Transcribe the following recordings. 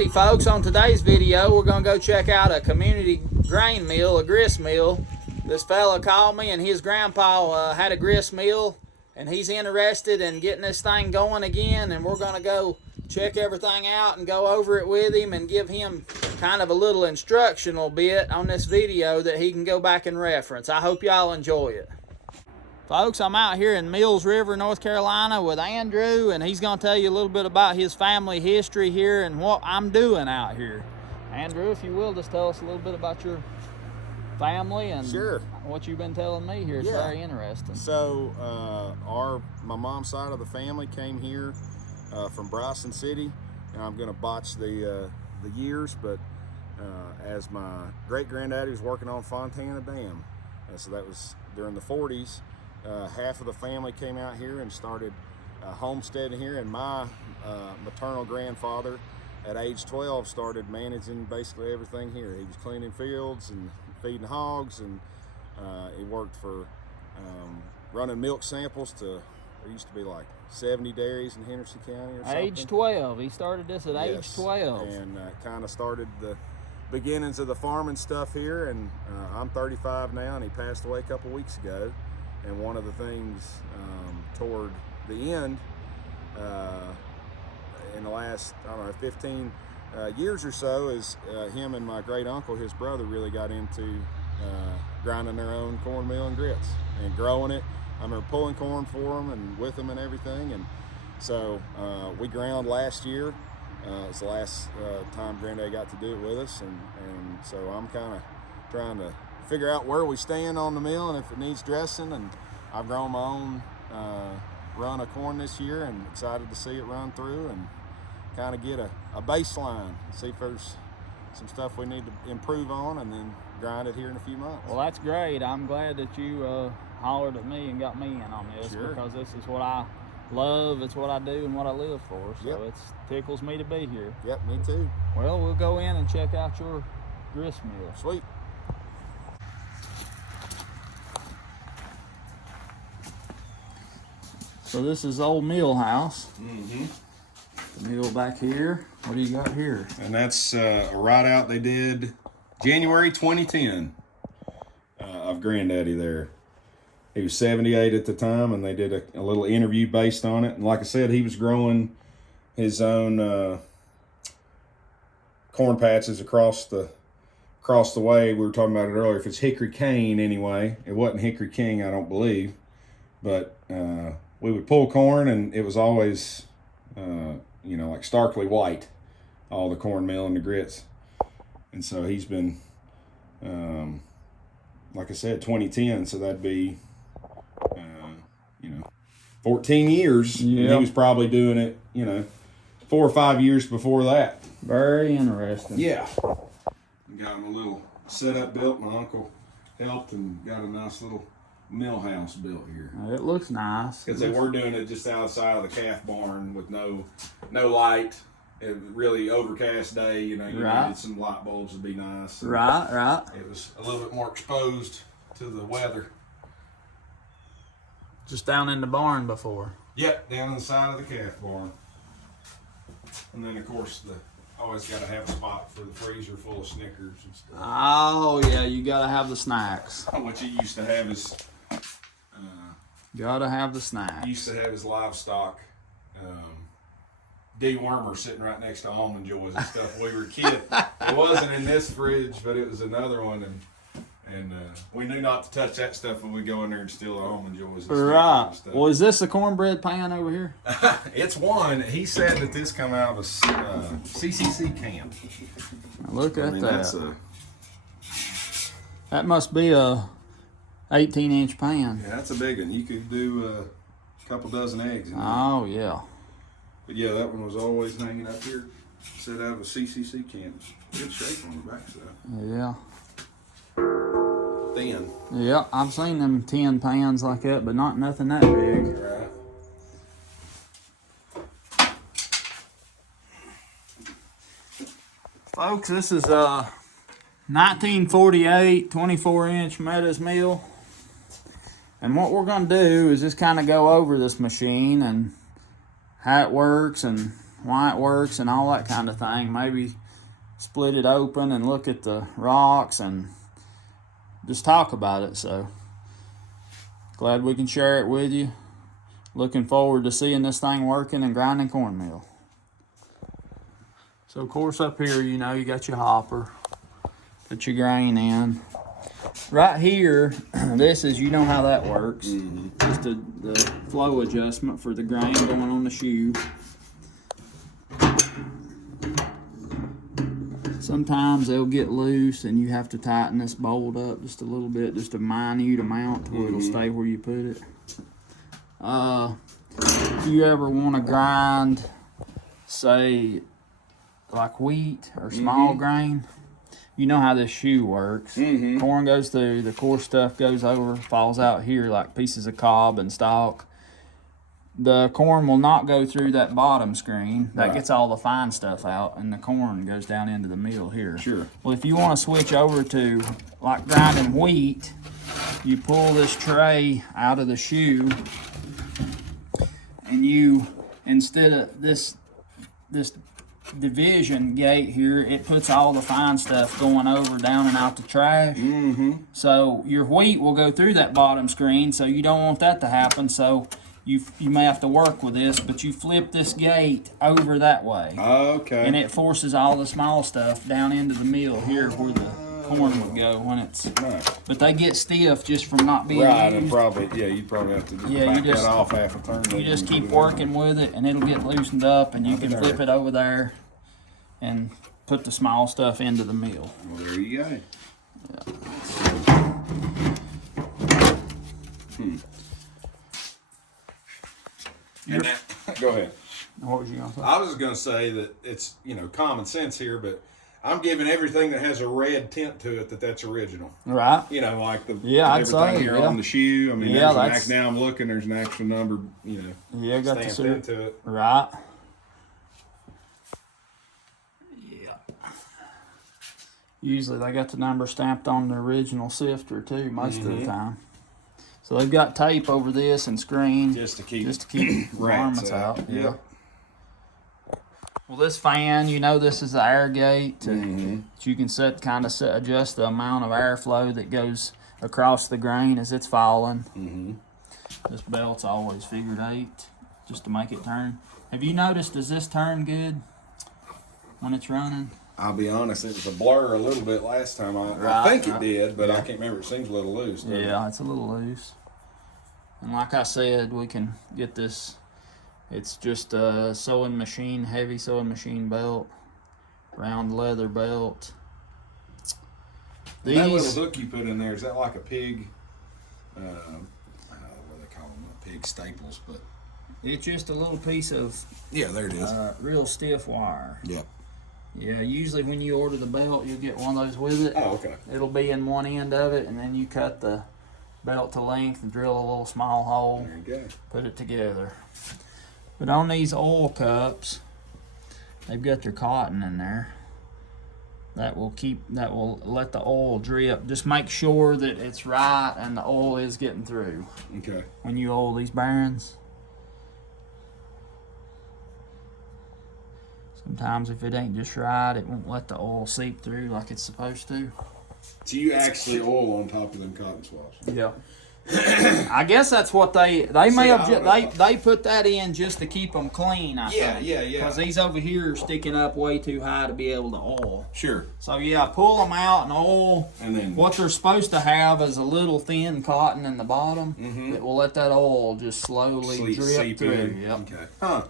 Howdy folks, on today's video we're going to go check out a community grain mill, a grist mill. This fella called me and his grandpa had a grist mill and he's interested in getting this thing going again, and we're going to go check everything out and go over it with him and give him kind of a little instructional bit on this video that he can go back and reference. I hope y'all enjoy it. Folks, I'm out here in Mills River, North Carolina with Andrew, and he's going to tell you a little bit about his family history here and what I'm doing out here. Andrew, if you will, just tell us a little bit about your family and what you've been telling me here. It's very interesting. So, my mom's side of the family came here from Bryson City, and I'm going to botch the years, but as my great-granddaddy was working on Fontana Dam, so that was during the 40s. Half of the family came out here and started homesteading here, and my maternal grandfather at age 12 started managing basically everything here. He was cleaning fields and feeding hogs, and he worked for running milk samples to, there used to be like 70 dairies in Henderson County or something. Age 12, he started this at age 12. And kind of started the beginnings of the farming stuff here, and I'm 35 now, and he passed away a couple weeks ago. And one of the things toward the end, in the last, I don't know, 15 years or so, is him and my great uncle, his brother, really got into grinding their own cornmeal and grits and growing it. I remember pulling corn for them and with them and everything. And so we ground last year. It's the last time Granddad got to do it with us. And so I'm kind of trying to figure out where we stand on the mill and if it needs dressing. And I've grown my own run of corn this year and excited to see it run through and kind of get a baseline, see if there's some stuff we need to improve on, and then grind it here in a few months. Well, that's great. I'm glad that you hollered at me and got me in on this, because this is what I love, it's what I do and what I live for, so it tickles me to be here. Yep, me too. Well, we'll go in and check out your grist mill. Sweet. So this is old mill house. Mm-hmm. The mill back here. What do you got here? And that's a write out they did January 2010 of Granddaddy there. He was 78 at the time, and they did a little interview based on it. And like I said, he was growing his own corn patches across the way. We were talking about it earlier. If it's hickory cane anyway, it wasn't hickory king, I don't believe, but we would pull corn, and it was always, like starkly white, all the cornmeal and the grits. And so he's been, like I said, 2010, so that'd be, 14 years. And he was probably doing it, 4 or 5 years before that. Very interesting. Yeah. Got him a little setup built. My uncle helped and got a nice little mill house built here. It looks nice. Because they were doing it just outside of the calf barn with no light. It was really overcast day, you needed some light bulbs to be nice. Right. It was a little bit more exposed to the weather. Just down in the barn before. Yep, down on the side of the calf barn. And then of course always got to have a spot for the freezer full of Snickers and stuff. Oh yeah, you got to have the snacks. What you used to have is Gotta have the snacks. Used to have his livestock dewormer sitting right next to Almond Joys and stuff. We were kids. It wasn't in this fridge, but it was another one, and we knew not to touch that stuff when we go in there and steal the Almond Joys. And stuff. Well, is this the cornbread pan over here? It's one. He said that this come out of a CCC can. Now look at that. That must be a 18-inch pan. Yeah, that's a big one. You could do a couple dozen eggs in there. Oh, yeah. But yeah, that one was always hanging up here, set out of a CCC can. Good shape on the backside. Yeah. Thin. Yeah, I've seen them tin pans like that, but not nothing that big. Right. Folks, this is a 1948 24-inch Meadows mill. And what we're going to do is just kind of go over this machine and how it works and why it works and all that kind of thing. Maybe split it open and look at the rocks and just talk about it. So glad we can share it with you. Looking forward to seeing this thing working and grinding cornmeal. So of course up here, you know, you got your hopper, put your grain in. Right here, this is, you know how that works. Just the flow adjustment for the grain going on the shoe. Sometimes they'll get loose and you have to tighten this bolt up just a little bit, just a minute amount to where it'll stay where you put it. If you ever want to grind, say, like wheat or small grain, you know how this shoe works. Corn goes through, the coarse stuff goes over, falls out here like pieces of cob and stalk. The corn will not go through that bottom screen. That gets all the fine stuff out, and the corn goes down into the mill here. Sure. Well, if you want to switch over to like grinding wheat, you pull this tray out of the shoe, and you, instead of this division gate here, it puts all the fine stuff going over, down and out the trash. So your wheat will go through that bottom screen, so you don't want that to happen. So you may have to work with this, but you flip this gate over that way. Okay. And it forces all the small stuff down into the mill here where the corn would go when it's. But they get stiff just from not being used. And probably, you probably have to back that off half a turn. You just keep working with it, and it'll get loosened up, and you can flip it over there and put the small stuff into the mill. Well, there you go. And that, go ahead. What was you gonna say? I was just going to say that it's, common sense here, but I'm giving everything that has a red tint to it that's original. Right. Like the I'd say here on the shoe. I mean, now I'm looking. There's an actual number. Got the stamped into it. Right. Yeah. Usually they got the number stamped on the original sifter too. Most of the time. So they've got tape over this and screen just to keep varmints out. Yeah. Well, this fan, this is the air gate. That you can adjust the amount of airflow that goes across the grain as it's falling. This belt's always figured 8, just to make it turn. Have you noticed, does this turn good when it's running? I'll be honest, it was a blur a little bit last time. I think it did, but I can't remember. It seems a little loose. Yeah, it's a little loose. And like I said, we can get this. It's just a sewing machine, heavy sewing machine belt, round leather belt. That little hook you put in there, is that like a pig? I don't know what they call them, pig staples, but it's just a little piece of there it is. Real stiff wire. Yep. Yeah, usually when you order the belt, you'll get one of those with it. Oh, okay. It'll be in one end of it, and then you cut the belt to length and drill a little small hole. There you go. Put it together. But on these oil cups, they've got their cotton in there. That will let the oil drip. Just make sure that it's right and the oil is getting through. Okay. When you oil these bearings. Sometimes if it ain't just right, it won't let the oil seep through like it's supposed to. So you actually oil on top of them cotton swabs? Yeah. I guess that's what they may have. They put that in just to keep them clean. I think. Yeah. Because these over here are sticking up way too high to be able to oil. Sure. So pull them out and oil. And then what they're supposed to have is a little thin cotton in the bottom that will let that oil just slowly drip through. Yep. Okay. Huh.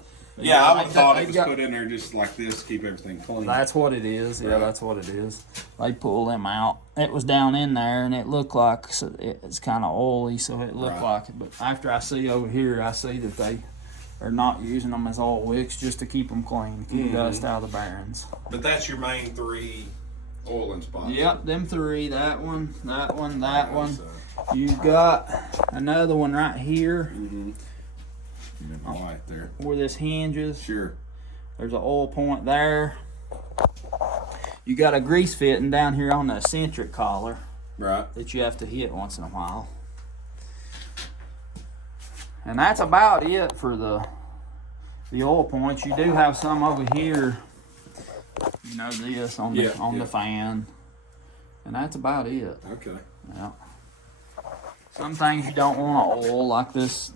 Yeah, I would have thought it was put in there just like this to keep everything clean. That's what it is. Yeah, that's what it is. They pull them out. It was down in there, and it looked like it's kind of oily, so it looked like it. But after I see over here, I see that they are not using them as oil wicks just to keep them clean, keep dust out of the bearings. But that's your main 3 oiling spots. Yep, them 3. That one, that one, that one. You've got another one right here. Right there. Where this hinges. Sure. There's an oil point there. You got a grease fitting down here on the eccentric collar. Right. That you have to hit once in a while. And that's about it for the the oil points. You do have some over here. You know, this on the fan, and that's about it. Okay. Yeah. Some things you don't want to oil, like this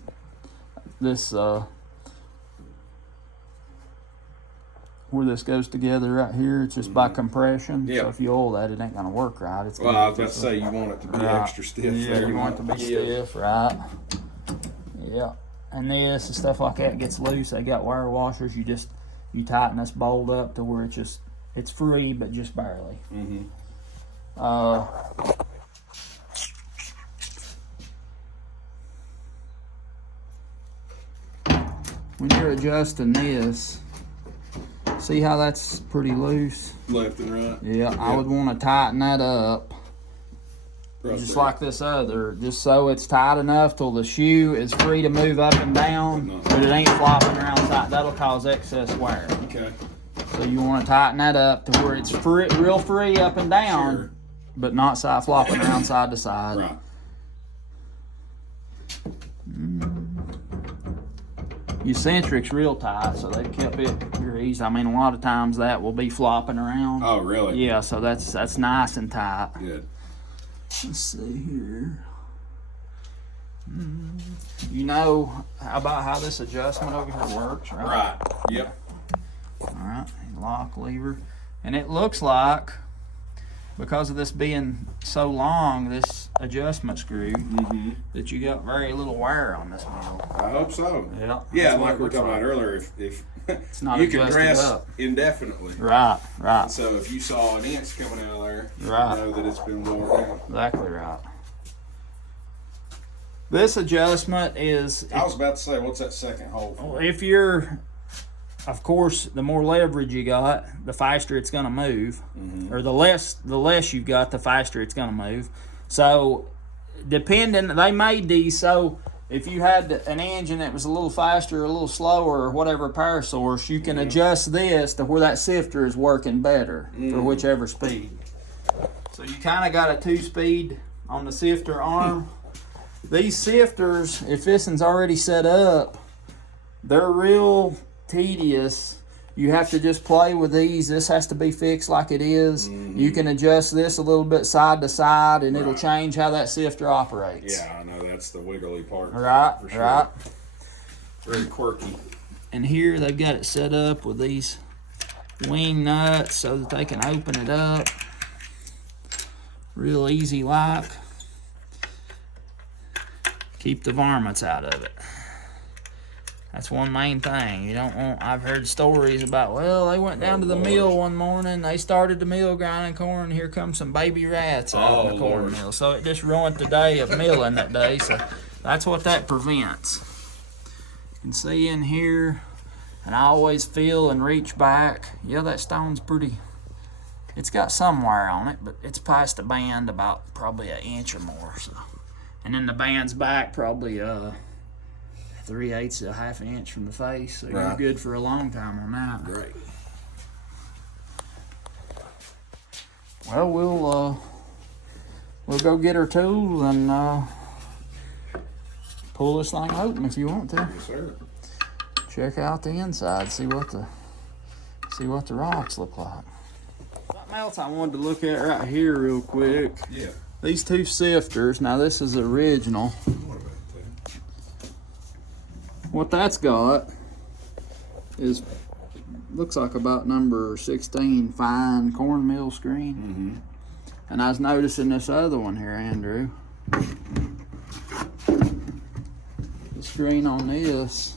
where this goes together right here. It's just by compression. Yep. So if you oil that, it ain't gonna work right. It's Well, I was about to say you want it to be extra stiff. Yeah, you want it to be stiff, right? Yeah. And this and stuff like that gets loose. They got wire washers. You tighten this bolt up to where it's free, but just barely. When you're adjusting this, see how that's pretty loose? Left and right. Yeah, I would want to tighten that up. Right just there. like this other, just so it's tight enough till the shoe is free to move up and down, but it ain't flopping around side. That'll cause excess wear. Okay. So you want to tighten that up to where it's free, real free up and down, Sure. but not side flopping around side to side. Right. Your centric's real tight, so they've kept it greased. I mean, a lot of times that will be flopping around. Oh, really? Yeah, so that's nice and tight. Good. Let's see here. You know about how this adjustment over here works, right? Right. Yep. All right, lock lever. And it looks like, because of this being so long, this adjustment screw, that you got very little wear on this mill. I hope so. Yeah. Yeah, that's what like it we were looks talking like. about earlier, if It's not you can adjusted dress up. indefinitely. Right, right. So if you saw an inch coming out of there, Right. you know that it's been worn out. Exactly right. This adjustment is, I was about to say, what's that second hole for? if you're, of course, the more leverage you got, the faster it's going to move, or the less you've got, the faster it's going to move. So, depending, they made these so if you had an engine that was a little faster, or a little slower, or whatever power source, you can adjust this to where that sifter is working better for whichever speed. So you kind of got a 2-speed on the sifter arm. These sifters, if this one's already set up, they're real tedious. You have to just play with these. This has to be fixed like it is. You can adjust this a little bit side to side, and it'll change how that sifter operates. Yeah, I know that's the wiggly part. Right, for sure. right. Very quirky. And here they've got it set up with these wing nuts so that they can open it up real easy like. Keep the varmints out of it. That's one main thing. You don't want, I've heard stories about, well, they went down to the mill one morning, they started the mill grinding corn, and here comes some baby rats out of the corn mill. So it just ruined the day of milling that day. So that's what that prevents. You can see in here, and I always feel and reach back. Yeah, that stone's pretty, it's got some wear on it, but it's past the band about probably an inch or more. So, and then the band's back probably 3/8 to a half inch from the face, so you're good for a long time on that. Great. Well, we'll go get our tools and pull this thing open if you want to. Yes, sir. Check out the inside, see what the rocks look like. Something else I wanted to look at right here real quick. Yeah. These two sifters. Now this is the original. What about that? What that's got is, looks like about number 16 fine cornmeal screen. And I was noticing this other one here, Andrew. The screen on this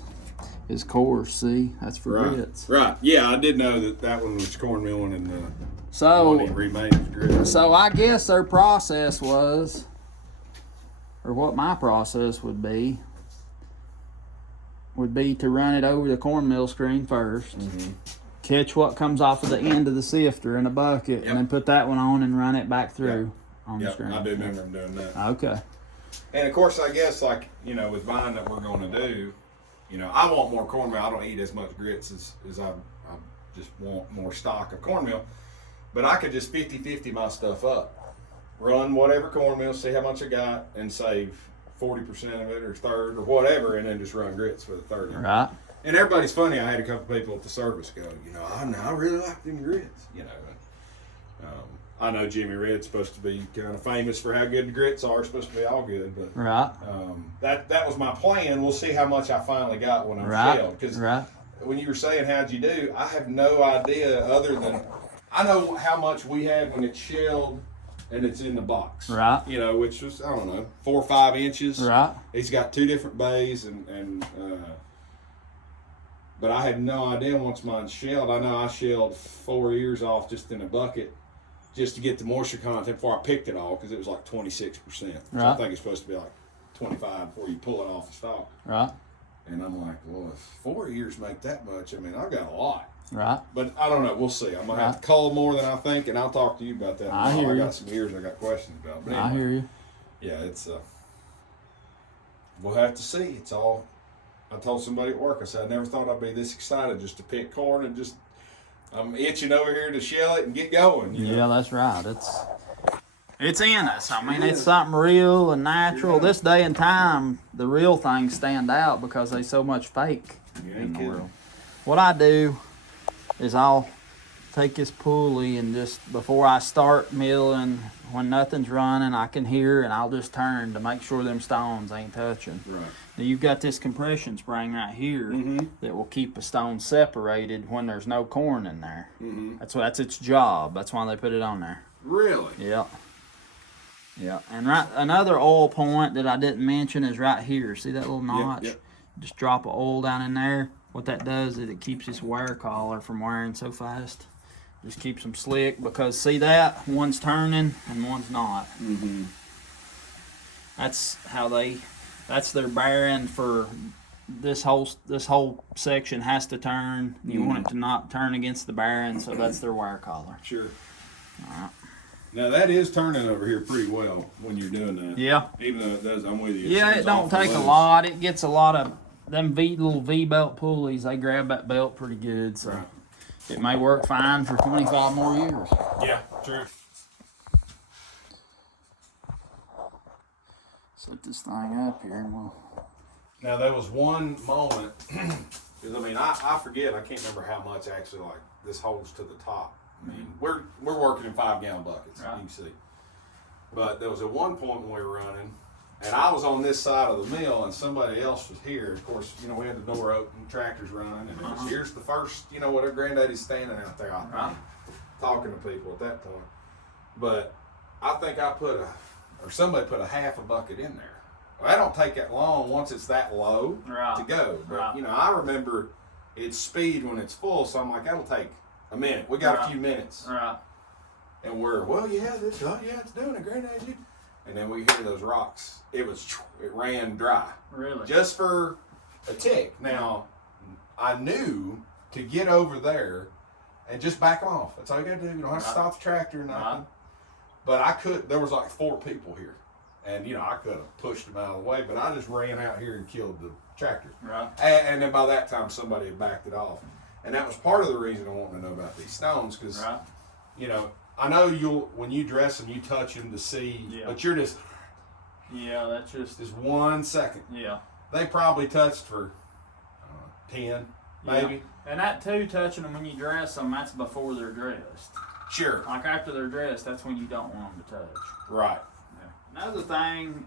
is coarse, see? That's for grits. Right. Yeah, I did know that one was cornmilling and the So, one he remade was grits. so I guess their process was, or what my process would be to run it over the cornmeal screen first, catch what comes off of the end of the sifter in a bucket, and then put that one on and run it back through on the screen. I do remember him doing that. Okay. And of course, I guess, like, you know, with mine that we're going to do, you know, I want more cornmeal. I don't eat as much grits as I just want more stock of cornmeal. But I could just 50-50 my stuff up. Run whatever cornmeal, see how much I got, and save 40% of it or third or whatever, and then just run grits for the 30. Right. And everybody's funny. I had a couple people at the service go, I really like them grits. I know Jimmy Red's supposed to be kind of famous for how good the grits are. It's supposed to be all good, but right. That was my plan. We'll see how much I finally got when I'm shelled. Because when you were saying how'd you do, I have no idea other than I know how much we had when it's shelled and it's in the box. Right. Which was, I don't know, 4 or 5 inches. Right. He's got 2 different bays but I had no idea once mine's shelled. I know I shelled 4 ears off just in a bucket just to get the moisture content before I picked it all because it was like 26%. So I think it's supposed to be like 25 before you pull it off the stalk. Right. And I'm like, well, if 4 ears make that much, I mean, I've got a lot. Right. But I don't know. We'll see. I'm going to have to cull more than I think, and I'll talk to you about that. I hear you. I got some ears I got questions about. But anyway, I hear you. Yeah, it's we'll have to see. It's all. I told somebody at work. I said I never thought I'd be this excited just to pick corn and just. I'm itching over here to shell it and get going. Yeah, that's right. It's in us. I mean, it's something real and natural. Yeah. This day and time, the real things stand out because there's so much fake in the world. What I do is I'll take this pulley and just before I start milling, when nothing's running, I can hear and I'll just turn to make sure them stones ain't touching. Right. Now you've got this compression spring right here that will keep the stones separated when there's no corn in there. That's its job. That's why they put it on there. Really? Yeah. Yeah. And another oil point that I didn't mention is right here. See that little notch? Yep. Just drop of oil down in there. What that does is it keeps this wire collar from wearing so fast. Just keeps them slick because see that one's turning and one's not. That's their bearing for this whole section has to turn. You want it to not turn against the bearing, so that's their wire collar. Sure. All right. Now that is turning over here pretty well when you're doing that. Yeah. Even though it does, I'm with you. Yeah, it don't take a lot. It gets a lot of them little V-belt pulleys. They grab that belt pretty good, so it may work fine for 25 more years. Yeah, true. Set this thing up here and we'll... Now there was one moment, because I mean I forget, I can't remember how much actually like this holds to the top. I mean we're working in 5-gallon buckets, you can see. But there was at one point when we were running, and I was on this side of the mill, and somebody else was here. Of course, we had the door open, tractors running, and it was, here's the first, whatever granddaddy's standing out there, talking to people at that point. But I think somebody put a half a bucket in there. Well, that don't take that long once it's that low to go. But, I remember its speed when it's full, so I'm like, that'll take a minute. We got a few minutes. Right. And we're, it's doing it, granddaddy. And then we hear those rocks. It ran dry. Really? Just for a tick. Now, I knew to get over there and just back off. That's all you got to do. You don't have to stop the tractor or nothing. But there was like 4 people here. And, I could have pushed them out of the way, but I just ran out here and killed the tractor. Right. And then by that time, somebody had backed it off. And that was part of the reason I wanted to know about these stones, because, I know when you dress them, you touch them to see, but you're just... Yeah, that's just 1 second. Yeah. They probably touched for 10, maybe. Yeah. And that too, touching them when you dress them, that's before they're dressed. Sure. Like after they're dressed, that's when you don't want them to touch. Right. Yeah. Another thing,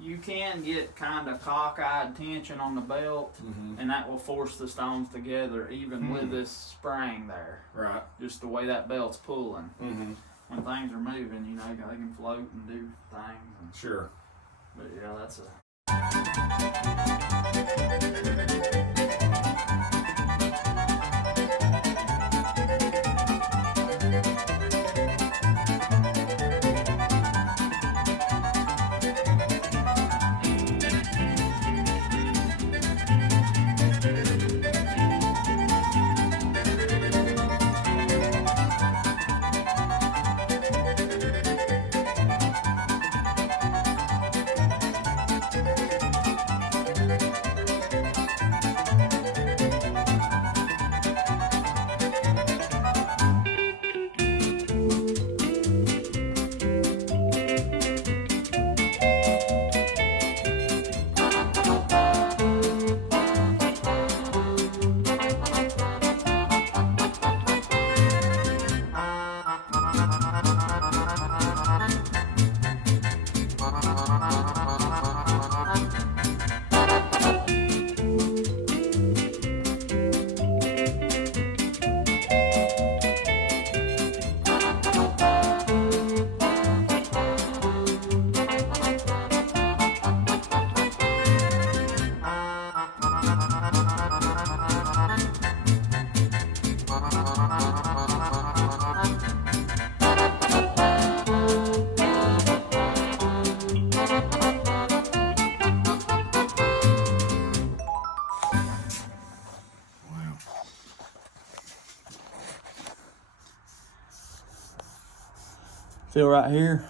you can get kind of cockeyed tension on the belt, and that will force the stones together, even with this spring there. Right. Just the way that belt's pulling. When things are moving, they can float and do things. Sure. But yeah, that's a... Feel right here?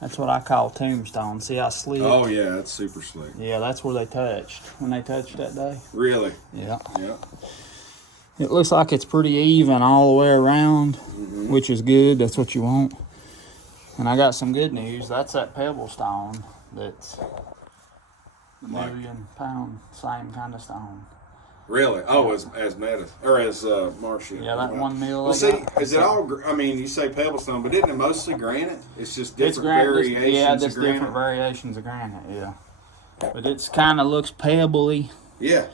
That's what I call tombstone. See how slick? Oh yeah, that's super slick. Yeah, that's where they touched. When they touched that day. Really? Yeah. Yeah. It looks like it's pretty even all the way around, which is good. That's what you want. And I got some good news. That's that pebble stone that's the £1,000,000 same kind of stone. Really? Oh, as Meta or as Marcia. Yeah, that 1 mil. Well, see, is it all? I mean, you say pebblestone, but isn't it mostly granite? It's just different variations. Yeah, of just granite. different variations of granite. Yeah, but it's kind of looks pebbly. Yeah.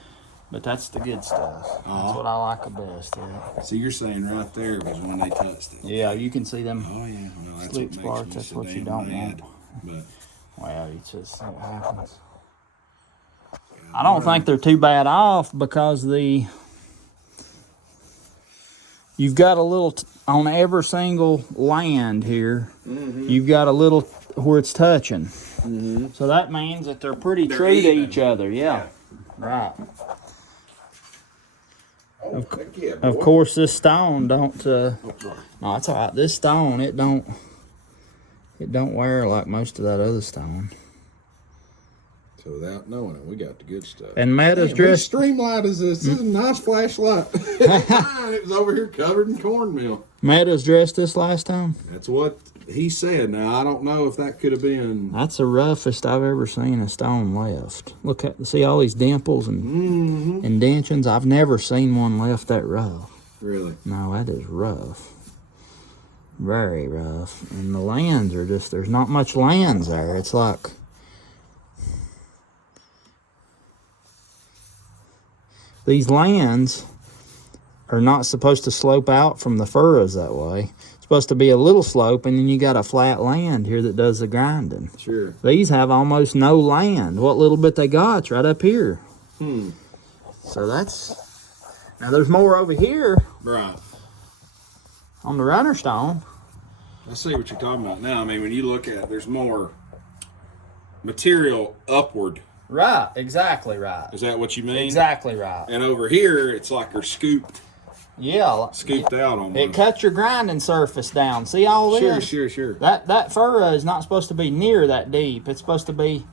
But that's the good stuff. That's what I like the best. Yeah. So you're saying right there was when they touched it. Yeah, you can see them. Oh yeah. No, that's Slick what spots. makes me That's so what you damn don't mad. want. But Well, it's just it happens. I don't think they're too bad off because you've got a little on every single land here. You've got a little where it's touching. So that means that they're pretty true to each other. Yeah. Right. oh, heck yeah, boy. Of course, this stone don't. No, it's all right. This stone, it don't wear like most of that other stone. So without knowing it, we got the good stuff. And Meta's dressed. Streamlight is this is a nice flashlight. It was over here covered in cornmeal. Meta's dressed this last time. That's what he said. Now I don't know if that could have been. That's the roughest I've ever seen a stone left. Look at see all these dimples and indentions. I've never seen one left that rough. Really? No, that is rough. Very rough. And the lands are just there's not much lands there. It's like these lands are not supposed to slope out from the furrows that way. It's supposed to be a little slope, and then you got a flat land here that does the grinding. Sure. These have almost no land. What little bit they got's right up here. So that's... Now, there's more over here. Right. On the runner stone. I see what you're talking about now. I mean, when you look at it, there's more material upward. Right. Exactly right. Is that what you mean? Exactly right. And over here, it's like they're scooped. Yeah. Scooped out almost. It cuts your grinding surface down. See all this? Sure. That furrow is not supposed to be near that deep. It's supposed to be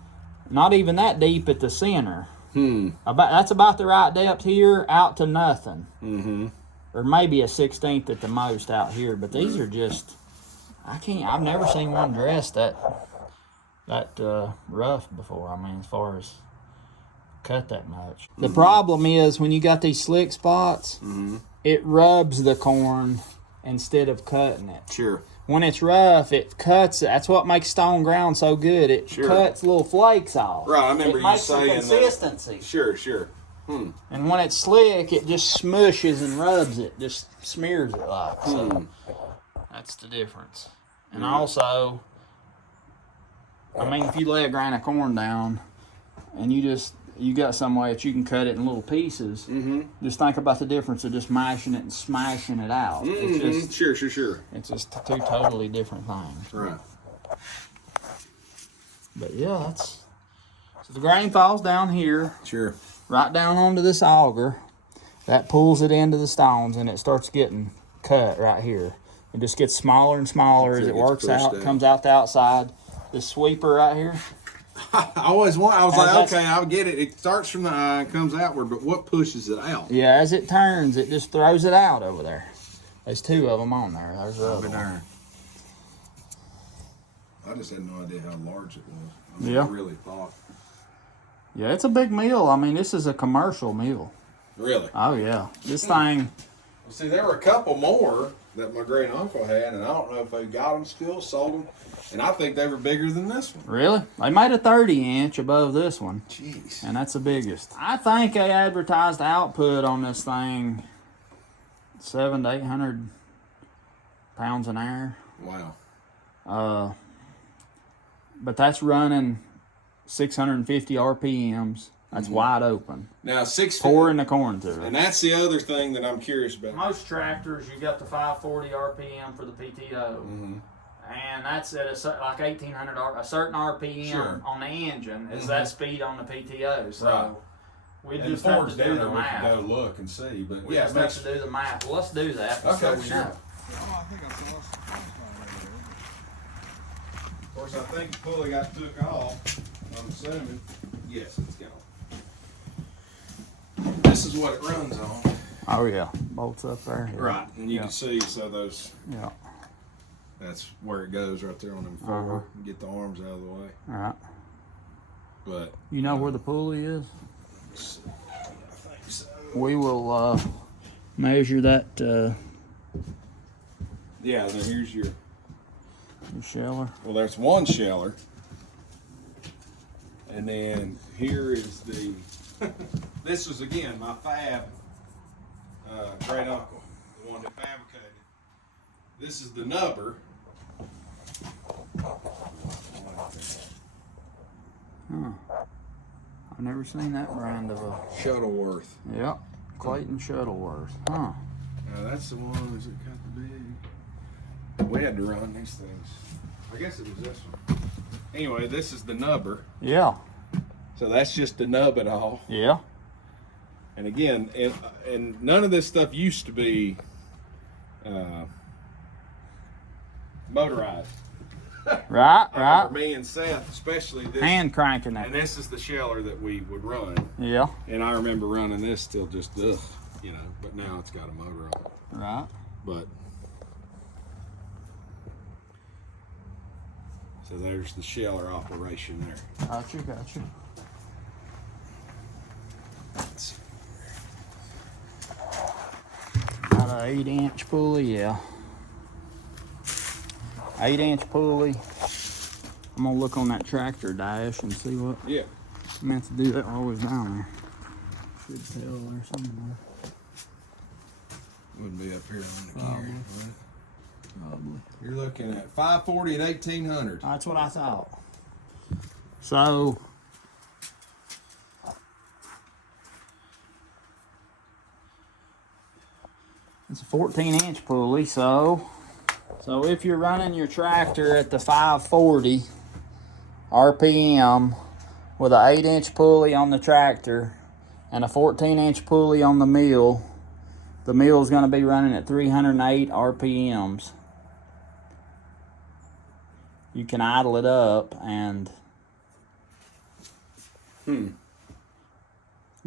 not even that deep at the center. That's about the right depth here, out to nothing. Or maybe a 16th at the most out here. But these are just, I've never seen one dressed that rough before. I mean, as far as cut that much. The problem is when you got these slick spots, it rubs the corn instead of cutting it. Sure. When it's rough, it cuts it. That's what makes stone ground so good. It cuts little flakes off. Right, I remember you saying the consistency. Sure. And when it's slick, it just smushes and rubs it, just smears it like. So that's the difference. And also, I mean, if you lay a grain of corn down and you got some way that you can cut it in little pieces, just think about the difference of just mashing it and smashing it out. It's just, Sure. It's just two totally different things. Right. But yeah, so the grain falls down here. Sure. Right down onto this auger. That pulls it into the stones and it starts getting cut right here. It just gets smaller and smaller as it works out, comes out the outside. This sweeper right here. I was like, okay, I'll get it. It starts from the eye and comes outward, but what pushes it out? Yeah, as it turns, it just throws it out over there. There's two of them on there. There's the other one. I just had no idea how large it was. I mean, Yeah. I really thought. Yeah, it's a big mill. I mean, this is a commercial mill. Really? Oh, yeah. This thing... Well, see, there were a couple more that my great uncle had, and I don't know if they got them still, sold them, and I think they were bigger than this one. Really? They made a 30-inch above this one. Jeez. And that's the biggest. I think they advertised output on this thing 700 to 800 pounds an hour. Wow. But that's running 650 RPMs. That's wide open. Now, pouring the corn to it. And that's the other thing that I'm curious about. Most tractors, you got the 540 RPM for the PTO. And that's at like 1800, a certain RPM on the engine is that speed on the PTO. So we just have to do the math. Go look and see, but we just have to do the math. Well, let's do that. Okay, so we sure. know. Oh, I think I saw some right there. Of course, I think the pulley got took off. I'm assuming. Yes, it's gone. This is what it runs on. Oh yeah, bolts up there. Yeah. Right, and you can see, so those. Yeah. That's where it goes right there on them four. Get the arms out of the way. All right. But you know where the pulley is? I think so. We will measure that. Yeah, then here's your sheller. Well, there's one sheller, and then here is the. This was again my fab great uncle, the one that fabricated. This is the nubber. Huh. I've never seen that brand of a Shuttleworth. Yep. Clayton Shuttleworth. Huh. Now that's the one that got the big. We had to run these things. I guess it was this one. Anyway, this is the nubber. Yeah. So that's just the nub it all. Yeah. And again, and none of this stuff used to be motorized. Right, I right. remember me and Seth, especially this. Hand cranking it. And this is the sheller that we would run. Yeah. And I remember running this till just, you know, but now it's got a motor on it. Right. But, so there's the sheller operation there. Gotcha, gotcha. Got an 8-inch pulley, yeah. 8-inch pulley. I'm gonna look on that tractor dash and see what. Yeah. I meant to do that while I was down there. Should tell or something. Wouldn't be up here on the carry, right? Probably. You're looking at 540 and 1800. That's what I thought. So it's a 14-inch pulley, so if you're running your tractor at the 540 RPM with an 8-inch pulley on the tractor and a 14-inch pulley on the mill is going to be running at 308 RPMs. You can idle it up and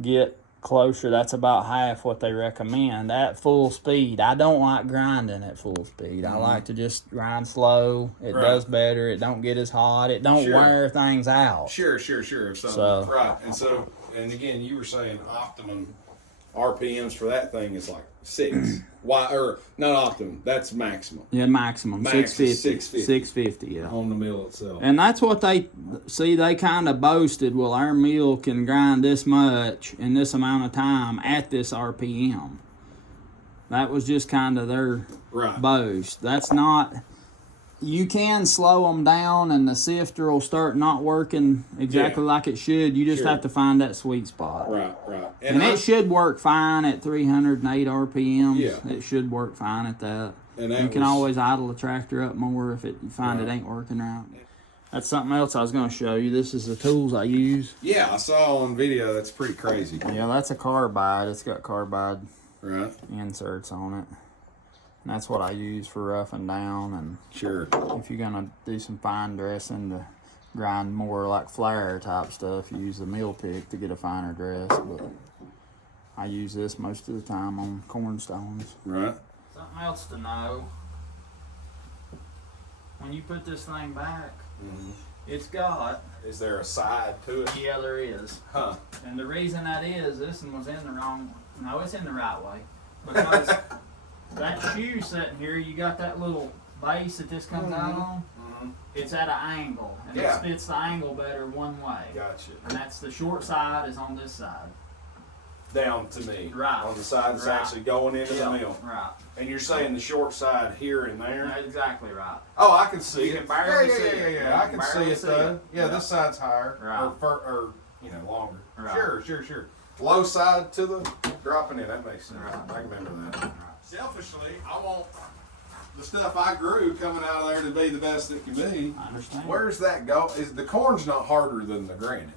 get closer. That's about half what they recommend at full speed. I don't like grinding at full speed. I like to just grind slow. It does better. It don't get as hot. It don't wear things out. Sure. So, right. And again, you were saying optimum RPMs for that thing is like 6. Why? Or not optimum. That's maximum. Yeah, maximum. 650. 650, yeah. On the mill itself. And that's what they kind of boasted. Well, our mill can grind this much in this amount of time at this RPM. That was just kind of their boast. That's not. You can slow them down, and the sifter will start not working exactly like it should. You just have to find that sweet spot. Right. And it should work fine at 308 RPMs. Yeah. It should work fine at that. And that you can always idle the tractor up more if you find it ain't working right. That's something else I was going to show you. This is the tools I use. Yeah, I saw on video. That's pretty crazy. Yeah, that's a carbide. It's got carbide inserts on it. And that's what I use for roughing down. And if you're gonna do some fine dressing to grind more like flour type stuff, you use the mill pick to get a finer dress. But I use this most of the time on cornstones. Right. Something else to know: when you put this thing back, it's got. Is there a side to it? Yeah, there is. Huh. And the reason that is, this one was in the wrong. No, it's in the right way because. That shoe sitting here, you got that little base that this comes out on. It's at an angle, and it fits the angle better one way. Gotcha. And that's the short side is on this side. Down to me. Right. On the side that's actually going into the mill. Right. And you're saying the short side here and there? That's exactly right. Oh, I can see You it. can barely see it. Yeah. I can see Barely it see though. it. Yeah, this side's higher. Right. Or longer. Right. Sure. Low side to the dropping in. That makes sense. Right. I can remember that. Selfishly, I want the stuff I grew coming out of there to be the best it can be. I understand. Where's that go? Is the corn's not harder than the granite?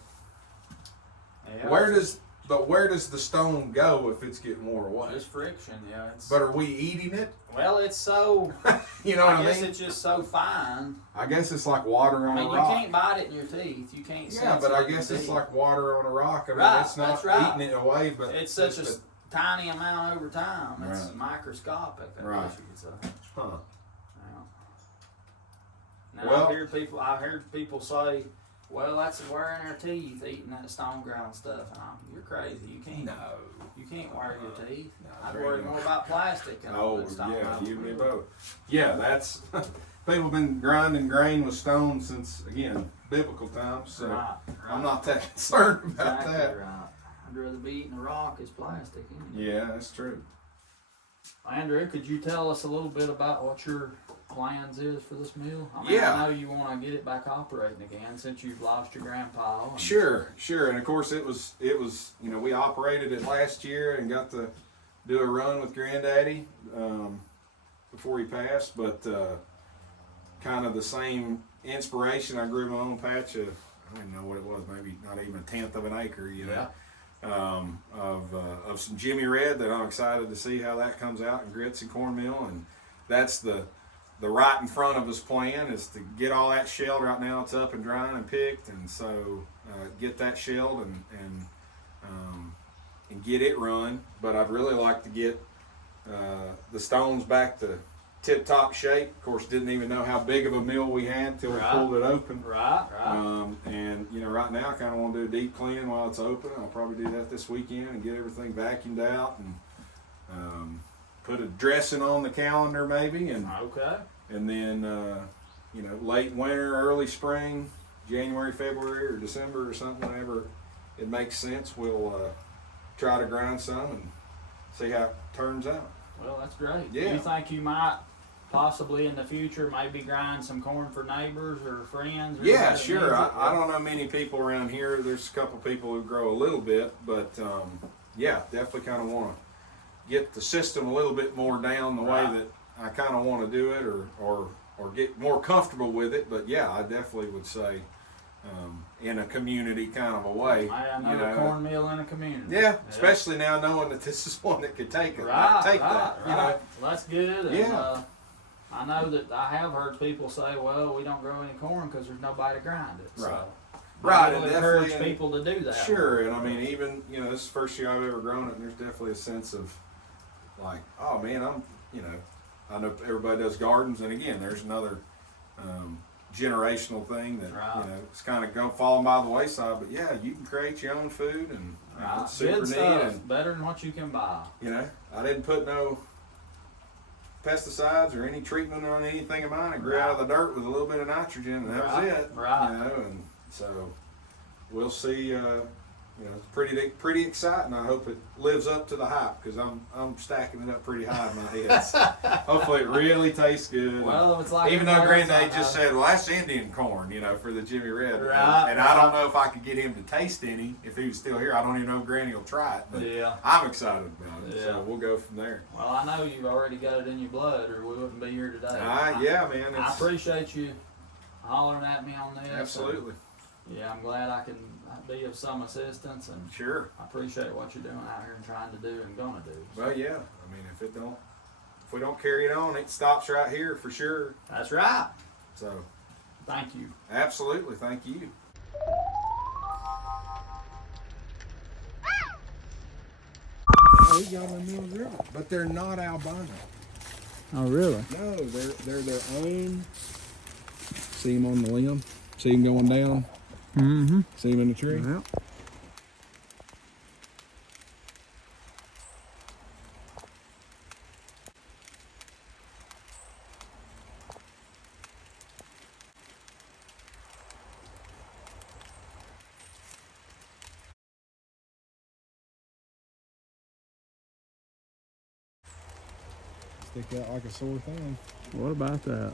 Yeah, Where does the stone go if it's getting wore away? There's friction, yeah. But are we eating it? Well, it's so. You know what I guess mean? it's just so fine. I guess it's like water on I a mean, you rock. can't bite it in your teeth. You can't. Yeah, sense but it I in your guess it's teeth. like water on a rock. I mean, Right, it's not that's right. eating it away, but It's such a just tiny amount over time. It's Right. microscopic. I Right. guess you could say. huh. Now, Well- I've heard people say, "Well, that's wearing our teeth eating that stone ground stuff." And you're crazy. You can't. You can't wear your teeth. I'd there worry you go. more about plastic. And Oh, stone yeah, ground. you and me both. Yeah, that's people have been grinding grain with stone since again biblical times. So Right, I'm not that concerned about exactly that. right. I'd rather be eating a rock as plastic. Yeah, that's true. Andrew, could you tell us a little bit about what your plans is for this mill? I mean, Yeah. I know you want to get it back operating again since you've lost your grandpa. And Sure, and of course it was we operated it last year and got to do a run with Granddaddy before he passed, but kind of the same inspiration. I grew my own patch of I don't even know what it was, maybe not even a tenth of an acre, of some Jimmy Red that I'm excited to see how that comes out in grits and cornmeal, and that's the right in front of us plan is to get all that shelled. Right now it's up and drying and picked, and so get that shelled and get it run. But I'd really like to get the stones back to tip-top shape. Of course, didn't even know how big of a mill we had till we pulled it open. Right. And right now I kind of want to do a deep cleaning while it's open. I'll probably do that this weekend and get everything vacuumed out and put a dressing on the calendar maybe, and then late winter, early spring, January, February, or December or something, whenever it makes sense, we'll try to grind some and see how it turns out. Well, that's great. Yeah. Do you think you might possibly in the future maybe grind some corn for neighbors or friends? Or Yeah, anybody that sure. needs it? I don't know many people around here. There's a couple people who grow a little bit, but yeah, definitely kind of want to get the system a little bit more down the way that I kind of want to do it, or get more comfortable with it. But yeah, I definitely would say in a community kind of a way. Another corn mill in a community. Yeah, especially now knowing that this is one that could take it. Right. Well, that's good. And, Yeah. I know that I have heard people say, "Well, we don't grow any corn because there's nobody to grind it." So Right, we'll and encourage definitely- people to do that. Sure, and I mean, even this is the first year I've ever grown it, and there's definitely a sense of like, oh man, I know everybody does gardens, and again, there's another generational thing that it's kind of falling by the wayside. But yeah, you can create your own food, and it's super Good neat. stuff. And Better than what you can buy. I didn't put no pesticides or any treatment on anything of mine. It grew out of the dirt with a little bit of nitrogen, and that was it. Right. And so we'll see. It's pretty exciting. I hope it lives up to the hype because I'm stacking it up pretty high in my head. So hopefully it really tastes good. Well, it's like even though Granddad just said, "Well, that's Indian corn," for the Jimmy Red. Right. And I don't know if I could get him to taste any if he was still here. I don't even know if Granny will try it. But I'm excited about it. Yeah. So we'll go from there. Well, I know you've already got it in your blood, or we wouldn't be here today. Yeah, man. I appreciate you hollering at me on this. Absolutely. Yeah, I'm glad I can be of some assistance, and Sure. I appreciate what you're doing out here and trying to do and gonna do. Well, yeah. I mean, if we don't carry it on, it stops right here for sure. That's right. So, Thank you. absolutely. Thank you. We got them in Mills River, but they're not albino. Oh, really? No, they're their own. See them on the limb? See them going down? Mm-hmm. See them in the tree? Yeah. stick out like a sore thumb. What about that?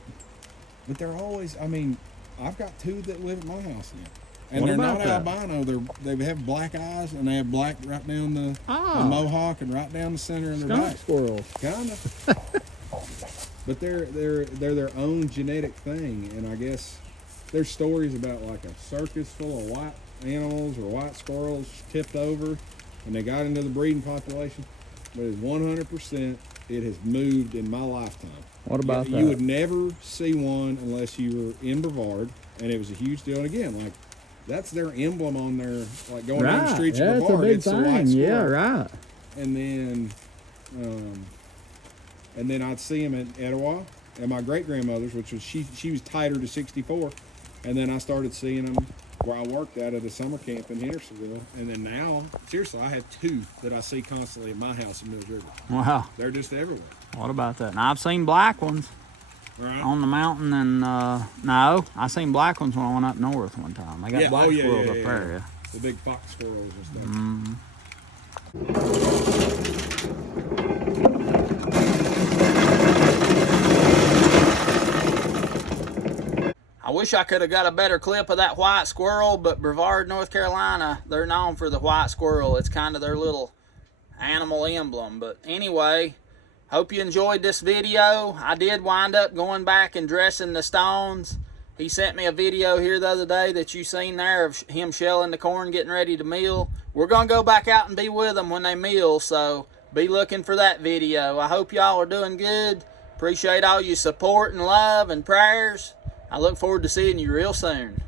But they're always, I mean, I've got 2 that live at my house now. And What they're about not that? albino. They have black eyes, and they have black right down the mohawk and right down the center of their Skunk back. squirrels. Kind of. But they're their own genetic thing, and I guess there's stories about like a circus full of white animals or white squirrels tipped over, and they got into the breeding population. But it's 100%. It has moved in my lifetime. What about that? You would never see one unless you were in Brevard, and it was a huge deal. And again, like that's their emblem on their like going down the streets of Brevard. It's a white squirrel. Yeah, right. And then I'd see them at Etowah at my great grandmother's, which was she was tighter to 64, and then I started seeing them where I worked at a summer camp in Hendersonville, and then now seriously I have 2 that I see constantly at my house in Mills River. Wow. They're just everywhere. What about that? Now I've seen black ones Right. on the mountain, and no, I seen black ones when I went up north one time. They got black squirrels up there. Yeah. The big fox squirrels and stuff. Mm-hmm. I wish I could have got a better clip of that white squirrel, but Brevard, North Carolina, they're known for the white squirrel. It's kind of their little animal emblem. But anyway, hope you enjoyed this video. I did wind up going back and dressing the stones. He sent me a video here the other day that you seen there of him shelling the corn, getting ready to mill. We're going to go back out and be with them when they mill, so be looking for that video. I hope y'all are doing good. Appreciate all your support and love and prayers. I look forward to seeing you real soon.